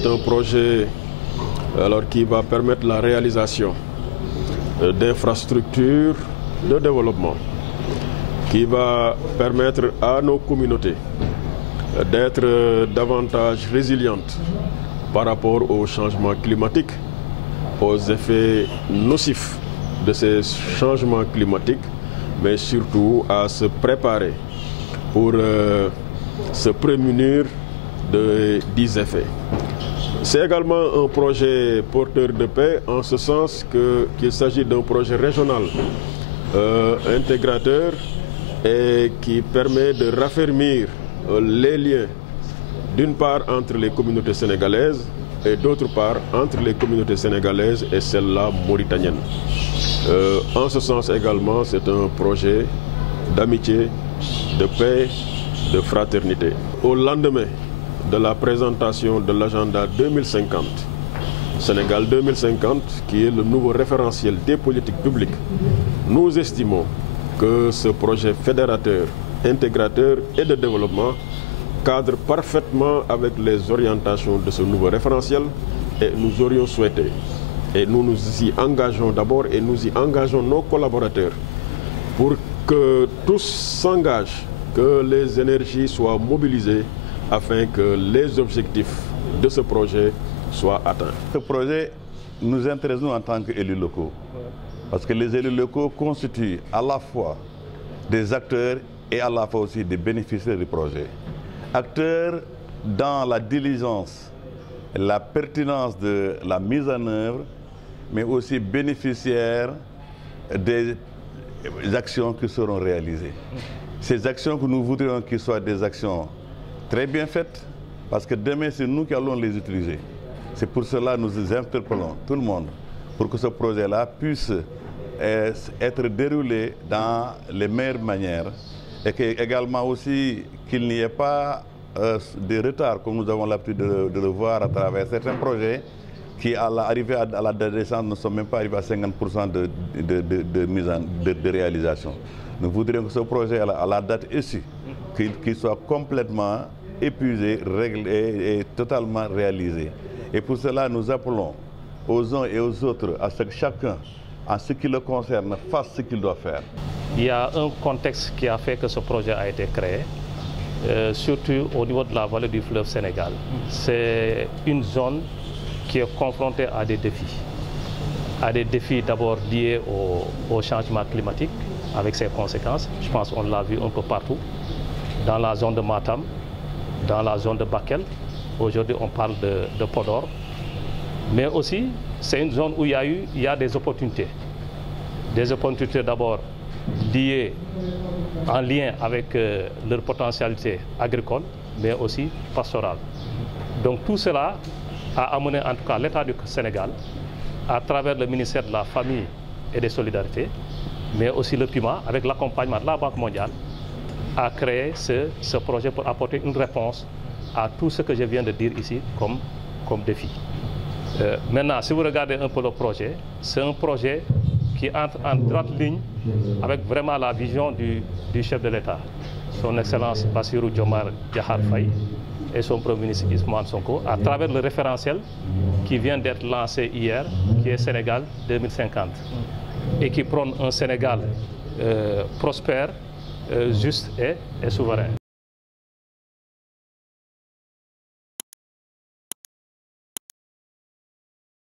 c'est un projet qui va permettre la réalisation d'infrastructures de développement, qui va permettre à nos communautés d'être davantage résilientes par rapport au changement climatique, aux effets nocifs de ces changements climatiques, mais surtout à se préparer pour se prémunir de 10 effets. C'est également un projet porteur de paix, en ce sens qu'il s'agit d'un projet régional intégrateur et qui permet de raffermir les liens, d'une part entre les communautés sénégalaises et d'autre part entre les communautés sénégalaises et celles-là mauritaniennes. En ce sens également, c'est un projet d'amitié, de paix, de fraternité. Au lendemain de la présentation de l'agenda 2050, Sénégal 2050, qui est le nouveau référentiel des politiques publiques, nous estimons que ce projet fédérateur, intégrateur et de développement cadre parfaitement avec les orientations de ce nouveau référentiel, et nous aurions souhaité, et nous nous y engageons d'abord et nous y engageons nos collaborateurs pour que tous s'engagent, que les énergies soient mobilisées afin que les objectifs de ce projet soient atteints. Ce projet nous intéresse nous en tant qu'élus locaux, parce que les élus locaux constituent à la fois des acteurs et à la fois aussi des bénéficiaires du projet. Acteurs dans la diligence, la pertinence de la mise en œuvre, mais aussi bénéficiaires des actions qui seront réalisées. Ces actions que nous voudrions qu'ils soient des actions très bien faites, parce que demain c'est nous qui allons les utiliser. C'est pour cela que nous interpellons tout le monde pour que ce projet-là puisse être déroulé dans les meilleures manières et également aussi qu'il n'y ait pas de retard comme nous avons l'habitude de le voir à travers certains projets qui, à l'arrivée à la date d'échéance, ne sont même pas arrivés à 50% de réalisation. Nous voudrions que ce projet, à la date issue, qu'il soit complètement épuisé, réglé et totalement réalisé. Et pour cela, nous appelons aux uns et aux autres à ce que chacun, en ce qui le concerne, fasse ce qu'il doit faire. Il y a un contexte qui a fait que ce projet a été créé, surtout au niveau de la vallée du fleuve Sénégal. C'est une zone qui est confrontée à des défis. À des défis d'abord liés au changement climatique, avec ses conséquences. Je pense qu'on l'a vu un peu partout, dans la zone de Matam, dans la zone de Bakel. Aujourd'hui, on parle de Podor. Mais aussi, c'est une zone où il y a des opportunités. Des opportunités d'abord liées en lien avec leur potentialité agricole, mais aussi pastorale. Donc tout cela a amené en tout cas l'État du Sénégal, à travers le ministère de la Famille et des Solidarités, mais aussi le PIMA, avec l'accompagnement de la Banque mondiale, a créé ce projet pour apporter une réponse à tout ce que je viens de dire ici comme défi. Maintenant, si vous regardez un peu le projet, c'est un projet qui entre en droite ligne avec vraiment la vision du chef de l'État, son Excellence Bassirou Diomaye Diakhar Faye et son Premier ministre Ousmane Sonko, à travers le référentiel qui vient d'être lancé hier, qui est Sénégal 2050, et qui prône un Sénégal prospère, juste et souverain.